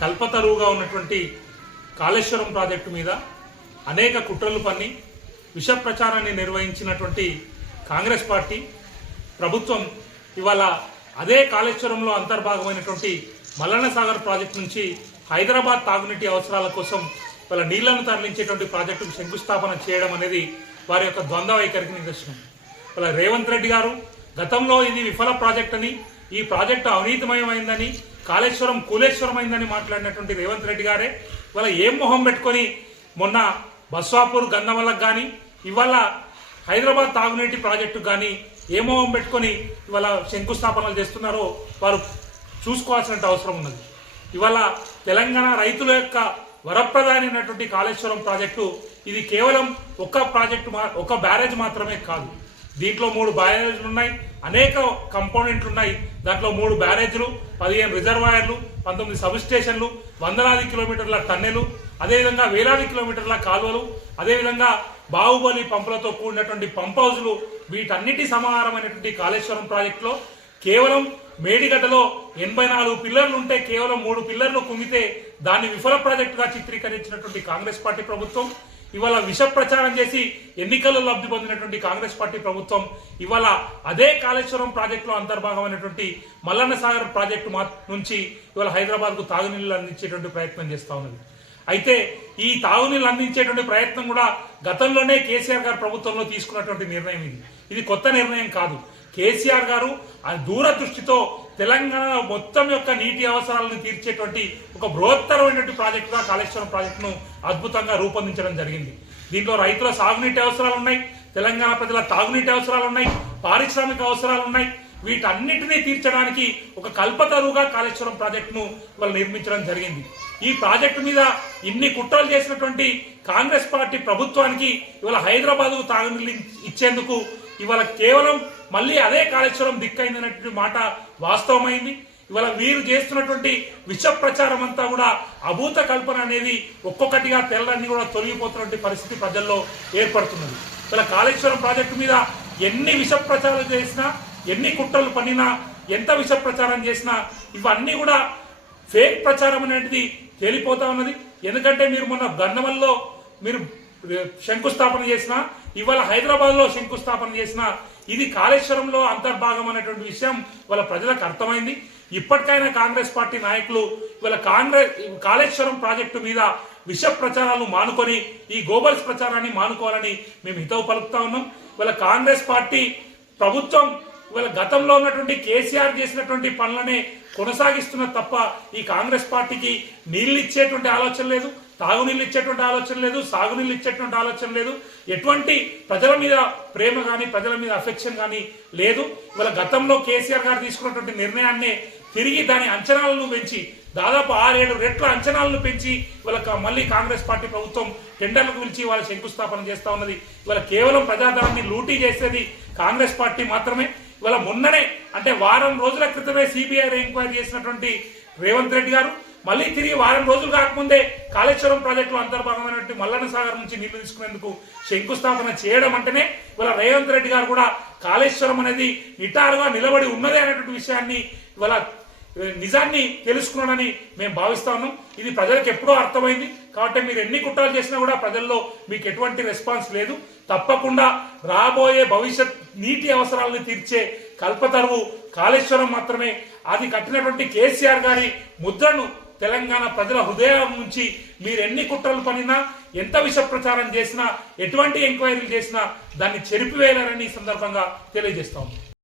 కల్పతరువుగా ఉన్నటువంటి కాళేశ్వరం ప్రాజెక్టు మీద అనేక కుట్రలు పన్ని విష ప్రచారాన్ని నిర్వహించినటువంటి కాంగ్రెస్ పార్టీ ప్రభుత్వం ఇవాళ అదే కాళేశ్వరంలో అంతర్భాగమైనటువంటి మల్లన్న సాగర్ ప్రాజెక్టు నుంచి హైదరాబాద్ తాగునీటి అవసరాల కోసం వాళ్ళ నీళ్ళను తరలించేటువంటి ప్రాజెక్టుకు శంకుస్థాపన చేయడం అనేది వారి యొక్క ద్వంద్వ వైఖరికి నిదర్శనం. వాళ్ళ రేవంత్ రెడ్డి గారు గతంలో ఇది విఫల ప్రాజెక్ట్ అని ఈ ప్రాజెక్టు అవినీతిమయమైందని కాళేశ్వరం కూలేశ్వరమైందని మాట్లాడినటువంటి రేవంత్ రెడ్డి గారే ఇవాళ ఏం మొహం పెట్టుకొని మొన్న బస్వాపూర్ గంధవల్లకు కానీ ఇవాళ హైదరాబాద్ తాగునీటి ప్రాజెక్టు కానీ ఏ మొహం పెట్టుకొని ఇవాళ శంకుస్థాపనలు చేస్తున్నారో వారు చూసుకోవాల్సిన అవసరం ఉన్నది. ఇవాళ తెలంగాణ రైతుల యొక్క వరప్రధాని కాళేశ్వరం ప్రాజెక్టు ఇది కేవలం ఒక ప్రాజెక్టు మా ఒక బ్యారేజ్ మాత్రమే కాదు. దీంట్లో మూడు బ్యారేజ్లు ఉన్నాయి అనేక కంపోనెంట్లు ఉన్నాయి. దాంట్లో మూడు బ్యారేజ్లు పదిహేను రిజర్వాయర్లు పంతొమ్మిది సబ్ స్టేషన్లు వందలాది కిలోమీటర్ల టన్నెలు అదేవిధంగా వేలాది కిలోమీటర్ల కాలువలు అదేవిధంగా బాహుబలి పంపులతో కూడినటువంటి పంప్ హౌజులు వీటన్నిటి సమాహారమైనటువంటి కాళేశ్వరం ప్రాజెక్టులో కేవలం మేడిగడ్డలో ఎనభై నాలుగు పిల్లర్లు ఉంటే కేవలం మూడు పిల్లర్లు కుంగితే దాన్ని విఫల ప్రాజెక్టుగా చిత్రీకరించినటువంటి కాంగ్రెస్ పార్టీ ప్రభుత్వం ఇవాళ విష ప్రచారం చేసి ఎన్నికల్లో లబ్ధి పొందినటువంటి కాంగ్రెస్ పార్టీ ప్రభుత్వం ఇవాళ అదే కాళేశ్వరం ప్రాజెక్టులో అంతర్భాగమైనటువంటి మల్లన్న సాగర్ ప్రాజెక్టు మా నుంచి ఇవాళ హైదరాబాద్కు తాగునీళ్ళు అందించేటువంటి ప్రయత్నం చేస్తా ఉన్నది. అయితే ఈ తాగునీళ్ళు అందించేటువంటి ప్రయత్నం కూడా గతంలోనే కేసీఆర్ గారు ప్రభుత్వంలో తీసుకున్నటువంటి నిర్ణయం ఇది. ఇది కొత్త నిర్ణయం కాదు. కేసీఆర్ గారు దూరదృష్టితో తెలంగాణ మొత్తం యొక్క నీటి అవసరాలను తీర్చేటువంటి ఒక బృహత్తరమైనటువంటి ప్రాజెక్టుగా కాళేశ్వరం ప్రాజెక్టును అద్భుతంగా రూపొందించడం జరిగింది. దీంట్లో రైతుల సాగునీటి అవసరాలు ఉన్నాయి తెలంగాణ ప్రజల తాగునీటి అవసరాలు ఉన్నాయి పారిశ్రామిక అవసరాలు ఉన్నాయి. వీటన్నిటినీ తీర్చడానికి ఒక కల్పతరువుగా కాళేశ్వరం ప్రాజెక్టును వాళ్ళు నిర్మించడం జరిగింది. ఈ ప్రాజెక్టు మీద ఇన్ని కుట్రలు చేసినటువంటి కాంగ్రెస్ పార్టీ ప్రభుత్వానికి ఇవాళ హైదరాబాద్ తాగునీళ్ళు ఇచ్చేందుకు ఇవాళ కేవలం మళ్ళీ అదే కాళేశ్వరం దిక్కైందనేటువంటి మాట వాస్తవమైంది. ఇవాళ వీరు చేస్తున్నటువంటి విష ప్రచారం అంతా కూడా అభూత కల్పన అనేది ఒక్కొక్కటిగా తెల్లన్నీ కూడా తొలగిపోతున్నటువంటి పరిస్థితి ప్రజల్లో ఏర్పడుతున్నది. ఇలా కాళేశ్వరం ప్రాజెక్టు మీద ఎన్ని విష ప్రచారాలు చేసినా ఎన్ని కుట్రలు పన్నినా ఎంత విష ప్రచారం చేసినా ఇవన్నీ కూడా ఫేక్ ప్రచారం అనేది తేలిపోతా ఉన్నది. ఎందుకంటే మీరు మొన్న గన్నవల్లో మీరు శంకుస్థాపన చేసిన ఇవాళ హైదరాబాద్లో శంకుస్థాపన చేసిన ఇది కాళేశ్వరంలో అంతర్భాగం అనేటువంటి విషయం వాళ్ళ ప్రజలకు అర్థమైంది. ఇప్పటికైనా కాంగ్రెస్ పార్టీ నాయకులు ఇవాళ కాంగ్రెస్ కాళేశ్వరం ప్రాజెక్టు మీద విష ప్రచారాలు మానుకొని ఈ గోబల్స్ ప్రచారాన్ని మానుకోవాలని మేము హితవు పలుకుతా ఉన్నాం. ఇవాళ కాంగ్రెస్ పార్టీ ప్రభుత్వం ఇవాళ గతంలో ఉన్నటువంటి కేసీఆర్ చేసినటువంటి పనులనే కొనసాగిస్తున్న తప్ప ఈ కాంగ్రెస్ పార్టీకి నీళ్ళు ఇచ్చేటువంటి ఆలోచన లేదు. తాగునీళ్ళు ఇచ్చేటువంటి ఆలోచన లేదు సాగునీళ్ళు ఇచ్చేటువంటి ఆలోచన లేదు. ఎటువంటి ప్రజల మీద ప్రేమ కానీ ప్రజల మీద అఫెక్షన్ కానీ లేదు. ఇవాళ గతంలో కేసీఆర్ గారు తీసుకున్నటువంటి నిర్ణయాన్ని తిరిగి దాని అంచనాలను పెంచి దాదాపు ఆరేడు రెట్ల అంచనాలను పెంచి ఇవాళ మళ్ళీ కాంగ్రెస్ పార్టీ ప్రభుత్వం టెండర్లకు పిలిచి వాళ్ళ శంకుస్థాపన చేస్తా ఉన్నది. ఇవాళ కేవలం ప్రజాధనాన్ని లూటీ చేసేది కాంగ్రెస్ పార్టీ మాత్రమే. ఇవాళ మొన్ననే అంటే వారం రోజుల క్రితమే సిబిఐ ఎంక్వైరీ చేసినటువంటి రేవంత్ రెడ్డి గారు మళ్ళీ తిరిగి వారం రోజులు కాకముందే కాళేశ్వరం ప్రాజెక్టులో అంతర్భాగమైనటువంటి మల్లన్న సాగర్ నుంచి నీళ్ళు తీసుకునేందుకు శంకుస్థాపన చేయడం అంటేనే ఇవాళ రేవంత్ రెడ్డి గారు కూడా కాళేశ్వరం అనేది నిటారుగా నిలబడి ఉన్నదే అనేటువంటి విషయాన్ని ఇవాళ నిజాన్ని తెలుసుకున్నాడని మేము భావిస్తా ఉన్నాం. ఇది ప్రజలకు ఎప్పుడో అర్థమైంది. కాబట్టి మీరు ఎన్ని కుట్రాలు చేసినా కూడా ప్రజల్లో మీకు ఎటువంటి రెస్పాన్స్ లేదు. తప్పకుండా రాబోయే భవిష్యత్ నీటి అవసరాలను తీర్చే కల్పతరువు కాళేశ్వరం మాత్రమే. అది కట్టినటువంటి కేసీఆర్ గారి ముద్రను తెలంగాణ ప్రజల హృదయం నుంచి మీరు ఎన్ని కుట్రలు పనినా ఎంత విష ప్రచారం చేసినా ఎటువంటి ఎంక్వైరీలు చేసినా దాన్ని చెరిపివేయాలని సందర్భంగా తెలియజేస్తాము